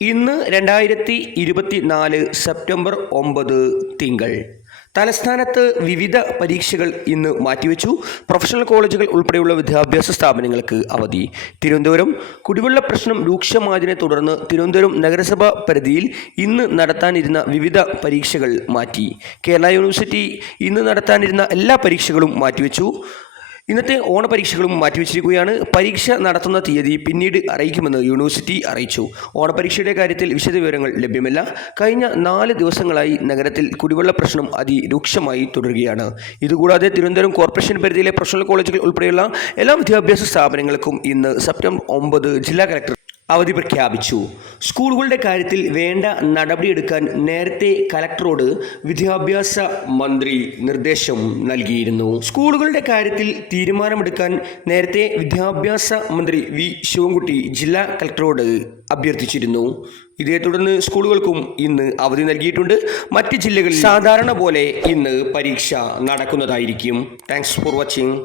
ഇന്ന് രണ്ടായിരത്തി ഇരുപത്തി നാല് സെപ്റ്റംബർ ഒമ്പത് തിങ്കൾ. തലസ്ഥാനത്ത് വിവിധ പരീക്ഷകൾ ഇന്ന് മാറ്റിവെച്ചു. പ്രൊഫഷണൽ കോളേജുകൾ ഉൾപ്പെടെയുള്ള വിദ്യാഭ്യാസ സ്ഥാപനങ്ങൾക്ക് അവധി. തിരുവനന്തപുരം കുടിവെള്ള പ്രശ്നം രൂക്ഷമായതിനെ തുടർന്ന് തിരുവനന്തപുരം നഗരസഭ പരിധിയിൽ ഇന്ന് നടത്താനിരുന്ന വിവിധ പരീക്ഷകൾ മാറ്റി. കേരള യൂണിവേഴ്സിറ്റി ഇന്ന് നടത്താനിരുന്ന എല്ലാ പരീക്ഷകളും മാറ്റിവെച്ചു. ഇന്നത്തെ ഓണപരീക്ഷകളും മാറ്റിവെച്ചിരിക്കുകയാണ്. പരീക്ഷ നടത്തുന്ന തീയതി പിന്നീട് അറിയിക്കുമെന്ന് യൂണിവേഴ്സിറ്റി അറിയിച്ചു. ഓണപരീക്ഷയുടെ കാര്യത്തിൽ വിശദവിവരങ്ങൾ ലഭ്യമല്ല. കഴിഞ്ഞ നാല് ദിവസങ്ങളായി നഗരത്തിൽ കുടിവെള്ള പ്രശ്നം അതിരൂക്ഷമായി തുടരുകയാണ്. ഇതുകൂടാതെ തിരുവനന്തപുരം കോർപ്പറേഷൻ പരിധിയിലെ പ്രൊഫഷണൽ കോളേജുകൾ ഉൾപ്പെടെയുള്ള എല്ലാ വിദ്യാഭ്യാസ സ്ഥാപനങ്ങൾക്കും ഇന്ന് സെപ്റ്റംബർ ഒമ്പത് ജില്ലാ കലക്ടർ അവധി പ്രഖ്യാപിച്ചു. സ്കൂളുകളുടെ കാര്യത്തിൽ വേണ്ട നടപടിയെടുക്കാൻ നേരത്തെ കലക്ടറോട് വിദ്യാഭ്യാസ മന്ത്രി നിർദ്ദേശം നൽകിയിരുന്നു. സ്കൂളുകളുടെ കാര്യത്തിൽ തീരുമാനമെടുക്കാൻ നേരത്തെ വിദ്യാഭ്യാസ മന്ത്രി വി. ശിവൻകുട്ടി ജില്ലാ കലക്ടറോട് അഭ്യർത്ഥിച്ചിരുന്നു. ഇതേ തുടർന്ന് സ്കൂളുകൾക്കും ഇന്ന് അവധി നൽകിയിട്ടുണ്ട്. മറ്റ് ജില്ലകളിൽ സാധാരണ പോലെ ഇന്ന് പരീക്ഷ നടക്കുന്നതായിരിക്കും. Thanks for watching